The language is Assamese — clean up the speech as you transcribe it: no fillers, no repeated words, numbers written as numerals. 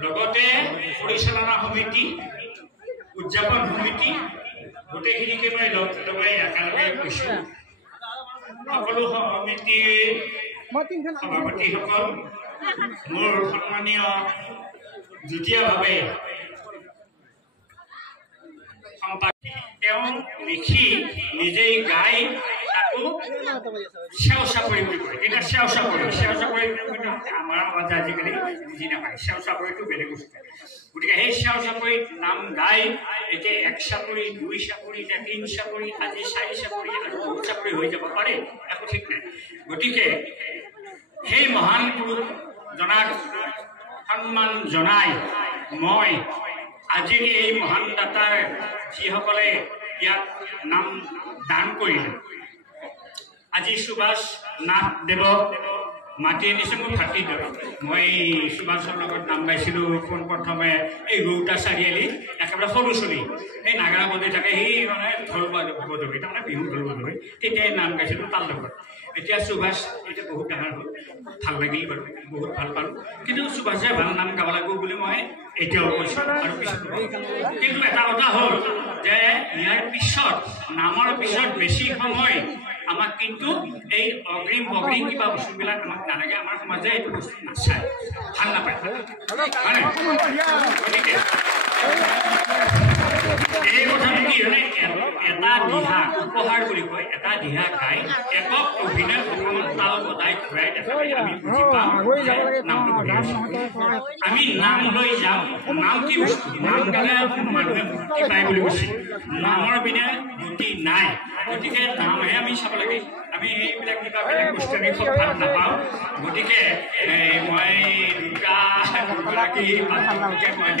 লগতে পৰিচালনা সমিতি উদযাপন সমিতি গোটেইখিনিকে মই লগাই একেলগে কৈছোঁ সকলো সমিতিৰ সভাপতিসকল মোৰ সন্মানীয় যুটীয়াভাৱে তেওঁ লিখি নিজেই গাই তাকো সেও চাকৰি বুলি কয় এতিয়া সেও চাকৰি আমাৰ মাজে আজিকালি বুজি নাপায় সেও চাকৰিটো বেলেগ বস্তু গতিকে সেই সেও চাকৰিত নাম গাই এতিয়া 1 চাকৰি 2 চাকৰি এতিয়া 3 চাকৰি আজি 4 চাকৰি আৰু বহুত চাকৰি হৈ যাব পাৰে একো ঠিক নাই গতিকে সেই মহান পুৰুষজনাক সন্মান জনাই মই আজি এই মহান দাতাৰ যিসকলে ইয়াত নাম দান কৰিলে আজি সুভাষ নাথ দেৱক মাতি আনিছে মোৰ ভাতৃদেৱ মই সুভাষৰ লগত নাম গাইছিলোঁ পোনপ্ৰথমে এই গৌতা চাৰিআলি একেবাৰে সৰু চলি এই নাগাৰা বজাই থাকে সেই মানে ঢোল বজাবি তাৰমানে বিহু ঢোল বজাবি তেতিয়াই নাম গাইছিলোঁ তাৰ লগত এতিয়া সুভাষ এতিয়া বহুত ডাঙৰ হ'ল ভাল লাগিল বাৰু বহুত ভাল পালোঁ কিন্তু সুভাষে ভাল নাম গাব লাগিব বুলি মই এতিয়াও কৈছোঁ আৰু পিছত কিন্তু এটা কথা হ'ল যে ইয়াৰ পিছত নামৰ পিছত বেছি সময় আমাক কিন্তু এই অগ্ৰিম বগ্ৰিম কিবা বস্তুবিলাক আমাক নালাগে আমাৰ সমাজে এইটো বস্তু নাচায় ভাল নাপায় গতিকে এই কথাটো কি হ'লে এটা দিহা উপহাৰ বুলি কয় এটা দিহা গাই একক অভিনয় অকণমান তাল বজাই ঘূৰাই দেখালে আমি বুজি পাওঁ নামটো কৰি আছোঁ আমি নাম লৈ যাম নাম কি বস্তু নাম গালে মানুহে মুক্তি পায় বুলি কৈছে নামৰ বিনা গতি নাই গতিকে নামহে আমি চাব লাগে আমি এইবিলাক কিবা বেলেগ বস্তু আমি খুব ভাল নাপাওঁ গতিকে মই দুগৰাকী মই